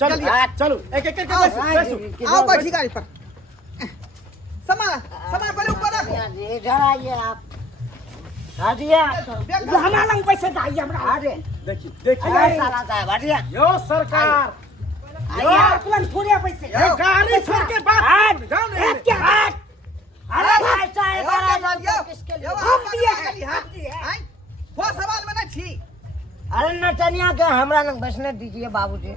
चलो चलो एक एक करके बैसो। आओ बैठी गाड़ी पर। सामान सामान पहले ऊपर रखो। जरा ये आप हटिया हमारा लंग पैसे चाहिए हमरा हटे देखिए देखिए साला साहब हटिया यो सरकार यो तुरंत पूरे पैसे यो गाड़ी छोड़ के बात जाओ नहीं क्या बात अरे भाई साहब बड़ा किसके लिए हम दिए हैं वो सवाल में नहीं थी। अरे नचनिया के हमरा लंग बैठने दीजिए बाबूजी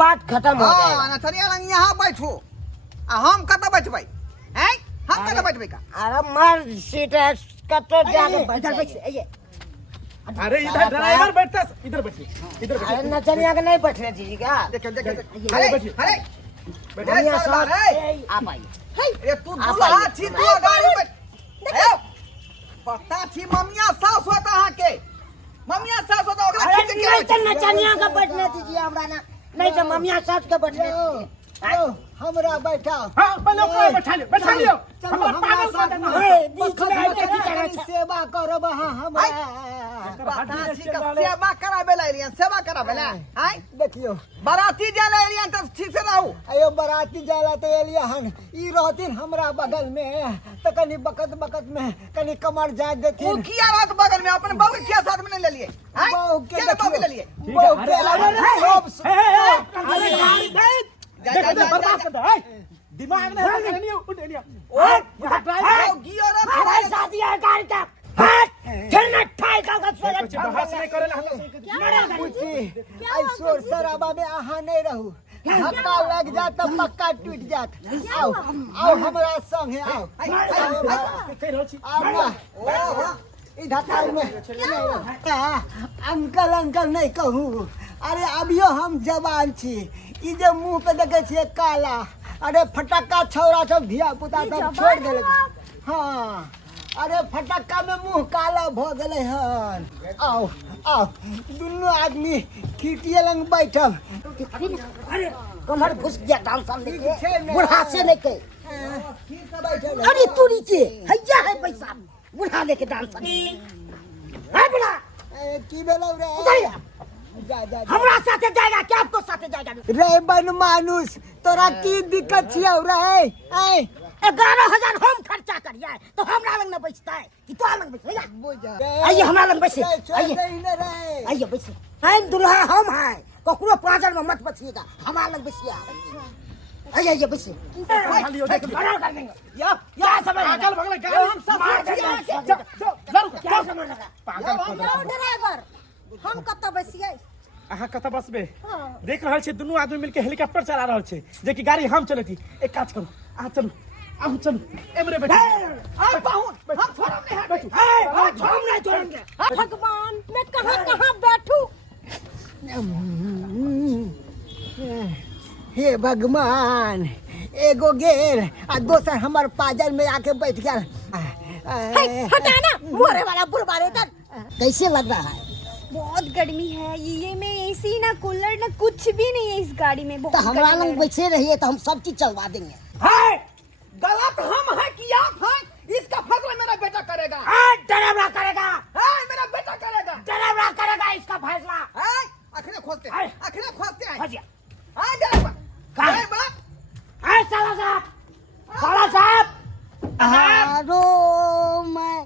बात खत्म हो हां जाएगा नचनिया लंग यहां बैठो आ हम कत बैठबै हैं हम कत बैठबै का अरे मर सीट है कतो जाके इधर बैठ ये अरे इधर ड्राइवर बैठता इधर बैठिए इधर अरे बैठिए नचनिया के नहीं बैठने दीजिएगा देखो देखो अरे अरे बैठिए अरे बढ़िया साहब आप आइए ये तू दूल्हा छी तू गाड़ी में ए पता छी मम्मिया सास होता हां के मम्मिया सास होता ओकरा अरे खींच के नहीं तो नचनिया का बैठने दीजिए हमरा ना नहीं तो मम्मिया सास के बैठने दीजिए हमरा बैठाओ हां पहले ओकरा बैठा लियो हमरा पागल कर देना बीच में आके सेवा करब हमरा पता छी का सेवा कराबे ला एरिया सेवा कराबे ला हैं देखियो बाराती जाला एरिया त ठीक से रहू अयो बराती जाला तो एलिया हन ई रहतिन हमरा बगल में तो कनी बकत बकत में कनी कमर जा वो देथिन किया रात बगल में अपने बहू के साथ में नहीं ले लिए हैं बहू के बहू ले लिए बहू के अरे गाड़ी देख देख बर्बाद कर दे दिमाग में नहीं उठ नहीं ओ ड्राइवर गियो रे अरे शादी है गाड़ी का हट फिर न ठाई का कुछ बहस नहीं करेला हम पूछी आई शोर शराबा में आहा नहीं रहू धक्का लग जात तो पक्का टूट जात आओ आओ हमरा संग है आओ आओ ना इधर आओ में अंकल अंकल नहीं कहूँ अरे अभियो हम जवान छी ई जे मुंह पे देखे छिए काला अरे फटक्का छौरा सब धिया पुता सब छोड़ देले हाँ अरे फटक्का में मुंह काला भ गए हन आओ आओ दुनू आदमी खिड़किए लंग बैठब अरे कमर घुस गया डांसर लेके बुढ़ा से लेके अरे तू नीचे हैया है पैसा बुढ़ा लेके डांसर है बुढ़ा की बेलो रे उधर जा जा हमरा साथे जाएगा क्या आपको साथे जाएगा रे बन मानुस तोरा की दिक्कत छियौ रे ऐ 11,000 हम खर्चा करिए तो हमरा लंग में बचता है कि तो लंग बचेगा आइए हमरा लंग बैसे आइए आइए बैसे हम दुल्हा हम हैं ककरो पाजर में मत बचिएगा हमरा लंग बैसिए आइए आइए बैसे बड़ा कर देंगे या समझ पागल भगले गाड़ी हम सब मार देंगे क्या समझ लगा पागल ड्राइवर हम कत बैसिए अहाँ कत बसबे देख रहल छी दुनू आदमी मिलके हेलीकॉप्टर चला रहल छै जे कि गाड़ी हम चलेती एक काज करू आ चलू आओ चलू एमरे बैठो आप पाहुन हम छोड़म नहीं बैठो हम नहीं छोड़ेंगे भगवान मैं कहां बैठूं हे भगवान एगो गेर आ दोसर हमर पाजर में आके बैठ गया हटाना मोरे वाला बुरबारे तक कैसे लग रहा है बहुत गर्मी है ये में एसी ना कूलर ना कुछ भी नहीं है इस गाड़ी में तो बहुत हमरा गर्मी लोग लग बैठे रहिए तो हम सब चीज चलवा देंगे गलत हम है कि आप हैं इसका फैसला मेरा बेटा करेगा ड्राइवर करेगा है मेरा बेटा करेगा ड्राइवर करेगा इसका फैसला है आखिर खोलते हैं भजिया हां ड्राइवर कहाँ? ड्राइवर है साला साहब आरो मैं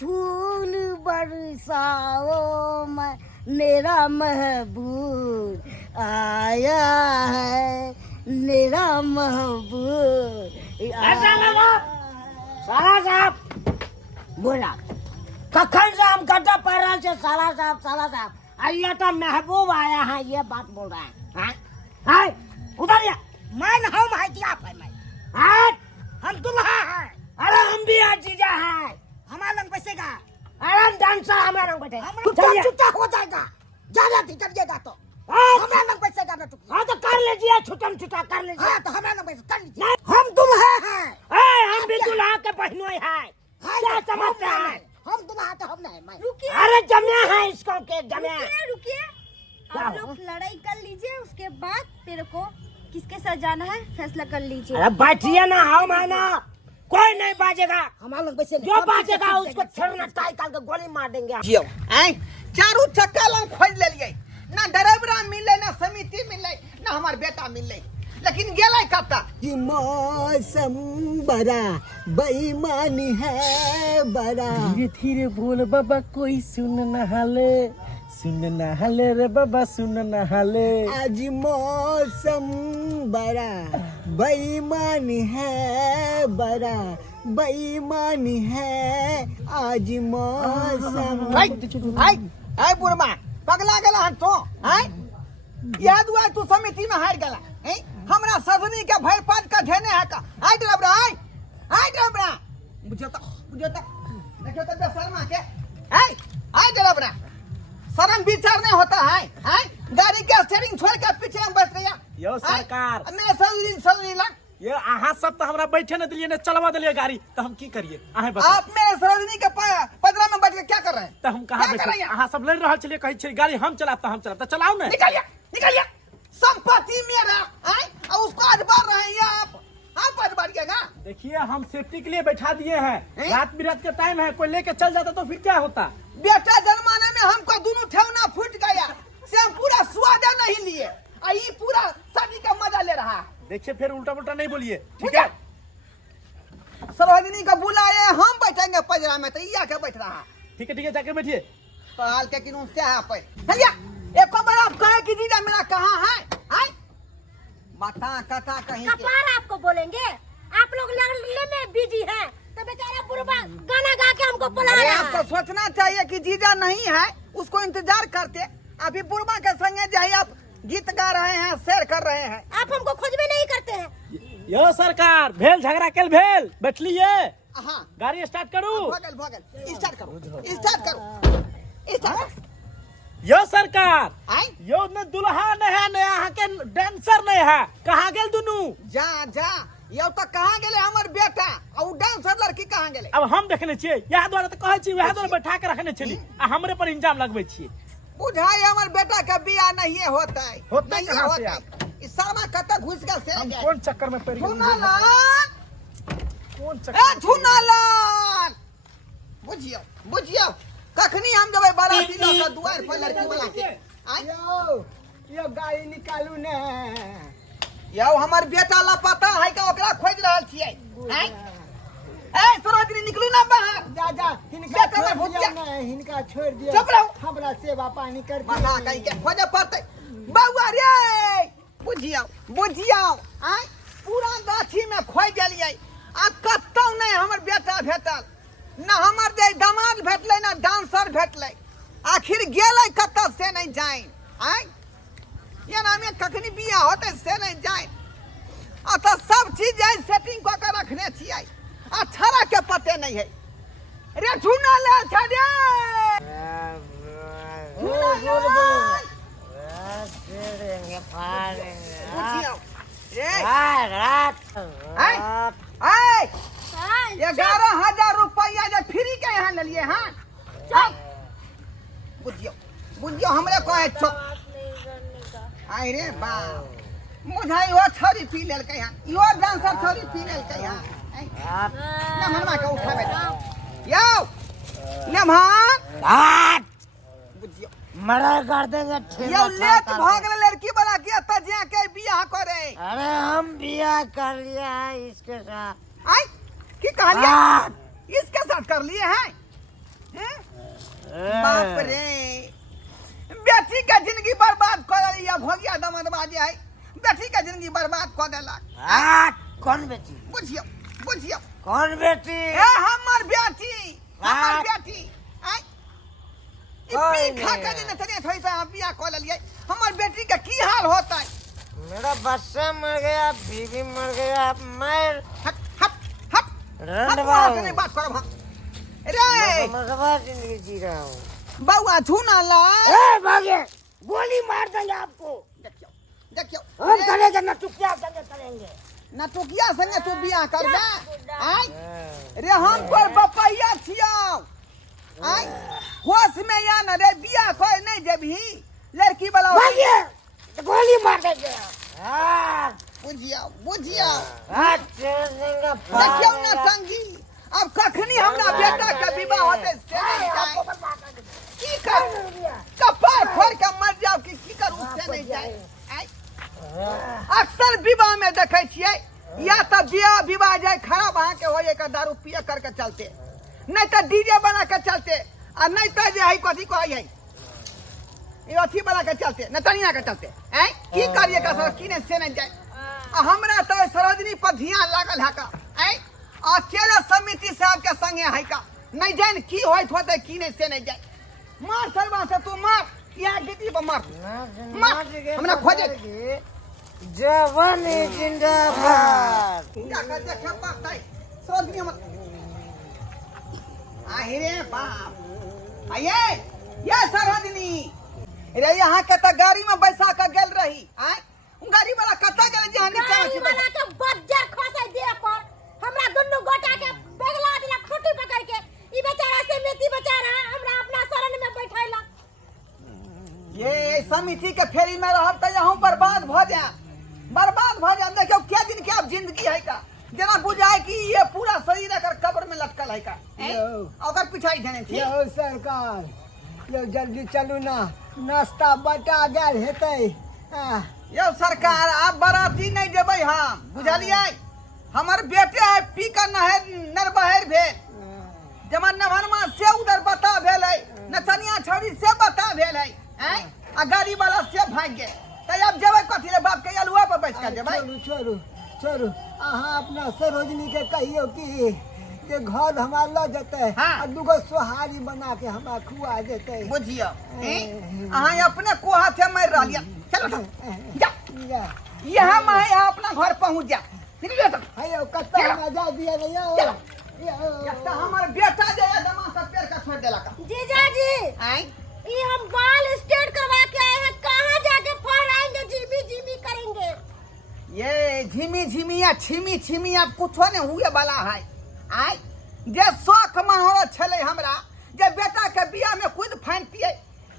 फूल बरसाओ मैं मेरा महबूब आया है मेरा महबूब साला साहब बोला कखन से हम गड्ढा पड़ रहे थे साला साहब अल्लाह तो महबूब आया है ये बात बोल रहा है हाँ उधर या मैं हम है कि आप है मैं हम दुल्हा है अरे हम भी आज जीजा है हमारा लंग बसेगा अरे हम डांसर हमारा लंग बैठे छुट्टा हो जाएगा ज्यादा करिएगा तो हमारा लंग बसेगा ना तू हाँ तो कर लीजिए छुट्टा कर लीजिए हाँ तो हमारा लंग बसेगा कर लीजिए हम दुल्हा हैं हम भी दुल्हा के बहनोई है क्या समझते हैं हम दुल्हा तो हम नहीं मैं रुकिए अरे जमे है इसको के जमे रुकिए आप लोग लड़ाई कर लीजिए उसके बाद मेरे को किसके साथ जाना है फैसला कर लीजिए अरे बैठिए ना हम है ना कोई नहीं बाजेगा हमारा लोग वैसे जो बाजेगा उसको छेड़ना टाई काल के गोली मार देंगे जियो हैं चारू चक्का लंग खोज ले लिए ना ड्राइवरा मिले ना समिति मिले ना हमार बेटा मिले लेकिन गेले कत्ता कि मौसम बड़ा बेईमानी है बड़ा। धीरे धीरे बोल बाबा कोई सुन न हाले रे बाबा सुन न हाले। आज मौसम बड़ा बेईमानी है बड़ा बेईमानी है आज मौसम। आई बुढ़मा पगला गेला हन तो आई याद हुआ तू समिति में हार गेला हैं हमरा सदनी के भर पद का घेने है का आई ड्राइवरा आई ड्राइवरा बुझो तो देखो तो बेशर्मा के आई ड्राइवरा शर्म विचार नहीं होता है गाड़ी के स्टीयरिंग छोड़ के पीछे हम बैठ गया यो सरकार मैं सदनी लग ये अहाँ सब तो हमरा बैठे न दिलिए ने चलवा दिलिए गाड़ी तो हम की करिए अहाँ बता। आप मेरे सरोजनी के पदरा में बैठ के क्या कर रहे हैं तो हम कहाँ बैठे अहाँ सब लड़ रहा चलिए कहीं छे गाड़ी हम चलाता चलाओ ना। निकालिए संपत्ति मेरा और उसको अदबार रहे हैं आप अदबारिएगा। देखिए हम सेफ्टी के लिए बैठा दिए हैं रात बिरात के टाइम है कोई लेके चल जाता तो फिर क्या होता। बेटा जन्माने में हमको दोनों ठेवना फूट गया से हम पूरा स्वादा नहीं लिए ये पूरा शादी का मजा ले रहा है। देखिए फिर उल्टा पुल्टा नहीं बोलिए ठीक है। सरोजनी को बुलाए हम बैठेंगे पजरा में तो ये आके बैठ रहा ठीक है जाके बैठिए। तो हाल के किन्हों से है पे भैया एक बार आप कहे कि जीजा मेरा कहाँ है बता कथा कहीं कपार आपको बोलेंगे आप लोग लड़ने में बिजी हैं तो बेचारा बुढ़वा गाना गा के हमको बुला रहा है। आपको सोचना चाहिए कि जीजा नहीं है उसको इंतजार करते अभी बुढ़वा के संगे जाइए आप गीत गा रहे हैं शेर कर रहे हैं आप हमको खोज भी नहीं करते हैं। यो सरकार भेल झगड़ा केल भेल बैठलिए हाँ गाड़ी स्टार्ट करू भगल स्टार्ट करो यो सरकार आई यो न दुल्हा न है न यहाँ के डांसर नहीं है कहाँ गेल दुनू जा यो तो कहाँ गेले हमर बेटा और डांसर लड़की कहाँ गेले अब हम देखने छियै यह द्वारा तो कहे छी वह द्वारा बैठा के रखने छली आ हमरे पर इंजाम लगबै छियै। बुझाई हमर बेटा का बियाह नहीं होता है होता नहीं कहाँ से होता है। इस शर्मा कत्ता घुस गया से हम कौन चक्कर में पड़ गए झुनालाल कौन ए चक्कर झुनालाल बुझियो कखनी हम जब बाराती लगा द्वार पर लड़की वाला के यो गाड़ी निकालू ने यो हमर बेटा लापता है का ओकरा खोज रहल छियै ए सरोजनी निकलू ना बाहर जा हिनका छोड़ दिया चुप रहो हमरा सेवा पानी कर मना कहीं के खोजे पड़ते बउआ रे बुझियो पूरा गाछी में खोज गेलियै अब कतौ नहीं हमर बेटा भेटल ना हमर जे दामाद भेटले ना डांसर भेटले आखिर गेलै कतौ से नहीं जाए ये नाम कखनी बियाह होते से नहीं जाए अत सब चीज सेटिंग कऽ के रखने छियै अठारह के पते नहीं है रे झुनाला छड़े हाँ, 11,000 रुपया जे फ्री के यहाँ ले लिए हाँ बुझियो हमरे कहे चुप आई रे बा मुझाई वो छोरी पी लेल के यहाँ यो डांसर छोरी पी लेल के यहाँ ना मनवा के उठावे यो ले मान बुझियो मर्डर कर देंगे यो लेट भाग ले लड़की वाला के तजिया के बियाह करे अरे हम बियाह कर लिया है इसके साथ आई की कहानी इसके साथ कर लिए हैं बाप रे बेटी का जिंदगी बर्बाद कर लिया भोगिया दमदबाजी है बेटी का जिंदगी बर्बाद कर देलक कौन बेटी बुझियो कौन बेटी ए हमर बेटी आई इतनी खा के ने तने थोड़ी सा बियाह कर लिए हमर बेटी का की हाल होता है मेरा बच्चा मर गया बीवी मर गया मैं हट रंडवा नहीं बात करो हम रे मरवा जिंदगी जी रहा हूँ बउआ झुनाला ए भागे गोली मार देंगे आपको देखियो हम करेंगे न टुकिया संगे करेंगे नटुकिया संगे तू बियाह करबे आई रे हम कोई बपैया छियौ आई होश में या न रे बियाह कोई नहीं जेबही लड़की वाला भागे तो गोली मार देंगे बुझियो देखियो देखियो ना संगी अब कखनी हमरा बेटा का विवाह होते से नहीं जाए की कर कपार फोड़ के मर जाओ कि की करू से नहीं जाए आय। अक्सर विवाह में देखे छियै या तो बियाह विवाह जाए खराब अहाँ के हो जाए का दारू पिए करके चलते, नहीं तो डीजे बना के चलते, और नहीं तो जे है कथी कहे है ये अथी बना के चलते, नतनिया के चलते हैं। की करिए का सर की से नहीं जाए। हमरा तो सरोजनी पर ध्यान लागल है का हैं, अकेले समिति साहब के संगे है का नहीं जान की होत होते की नहीं से नहीं जाए। मार सरवा से तू मार या गिटी पर मार मार हमरा खोजे जवानी जिंदाबाद। क्या कर देखे पाता है सरोजनी मत रे बाप आये ये सरोजनी रे यहाँ के तो गाड़ी में बैसा के गेल रही आय गाड़ी वाला कत्ता गेल जे नीचे गाड़ी वाला के बज्जर खोसे दे पर हमरा दुन्नु गोटा के बेगला दिला खोटी पकड़ के ई बेचारा से मेती बेचारा हमरा अपना शरण में बैठैला। ये समिति के फेरी में रहब त यहूं बर्बाद भ जाए देखियो क्या दिन के अब जिंदगी है का जना बुझाए कि ये पूरा शरीर एकर कब्र में लटकल है का ओकर पिछाई देने थी। यो सरकार यो जल्दी चलू ना नाश्ता बटा गेल हेतै। यो सरकार आप बराती नहीं जेबै हम बुझलिए हमर बेटे है पी कर नर बहर भेल जमन नभनमा से उधर बता भेल है नचनिया छौरी से बता भेल है आ गाड़ी वाला से भाग गए त अब जेबै कथी ले बाप के अलुआ पर बैठ के जेबै। छोड़ू अहाँ अपना सरोजनी के कहियो कि जे घर हमार ल जते और दुगो सोहारी बना के हमरा खुआ जेते। बुझियो अहाँ अपने कोहा से मार रहलिया चलो तो जा यहाँ मैं यहाँ अपना घर पहुँच जा हेयो कत्ता मजा दिया गया हमारे बेटा जो है दमा सब पेड़ का छोड़ देला का जीजाजी ये हम बाल स्ट्रेट करवा के आए हैं, कहाँ जाके फहराएंगे झिमी झिमी करेंगे। ये झिमी झिमी या छिमी छिमी अब कुछ नहीं हुए वाला है आय जे शौक में हो छले हमरा जे बेटा के बियाह में खुद फानतिए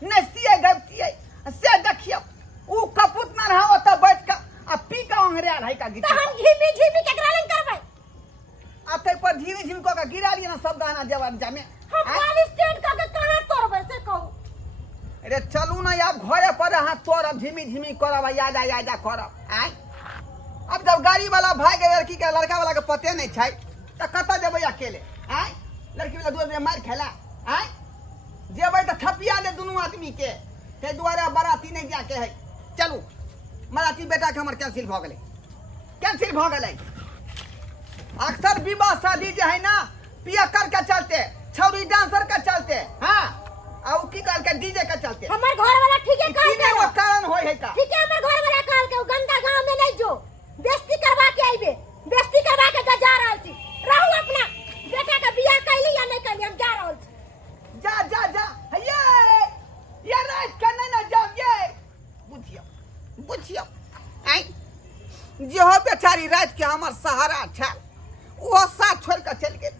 नचतिए गबतिए से देखियो ऊ कपूत में रहा त बैठ के आ पी के अंगरेल है का गीत तो हम झिमी झिमी केकरा लंग करबै आते पर झिमी झिमी को का गिरा लिया ना सब गाना जवाब जामे हम बाल स्ट्रेट करके कहाँ तोड़बै से कहू। अरे चलू ना अब घरे पर हाथ तोड़ब झिमी झिमी करब यादा करब आय। अब जब गाड़ी वाला भाग गए लड़की के लड़का वाला के पते नहीं छै त कत जेबै अकेले आय लड़की वाला दूर मार खेला आय जेबै त थपिया ले दोनों आदमी के ते द्वारा बराती नहीं जाके है। चलू बराती बेटा के हमर कैंसिल भ गेलै अक्सर विवाह शादी जे है ना पियकर के चलते छौरी डांसर के चलते हां आ की कहल के डीजे के चलते हमर घर वाला ठीक है कहल के वो कारण होय है का ठीक है हमर घर वाला कहल के गंदा गांव में नहीं जो बेइज्जती करवा के आइबे बेइज्जती करवा के जा रहल छी रहू अपना बेटा का बियाह कैली या नहीं कैली हम जा रहल छी जा ये रात का नहीं ना जाओ ये बुझियो आई जो बेचारी रात के हमर सहारा छल वो साथ छोड़ के चल गए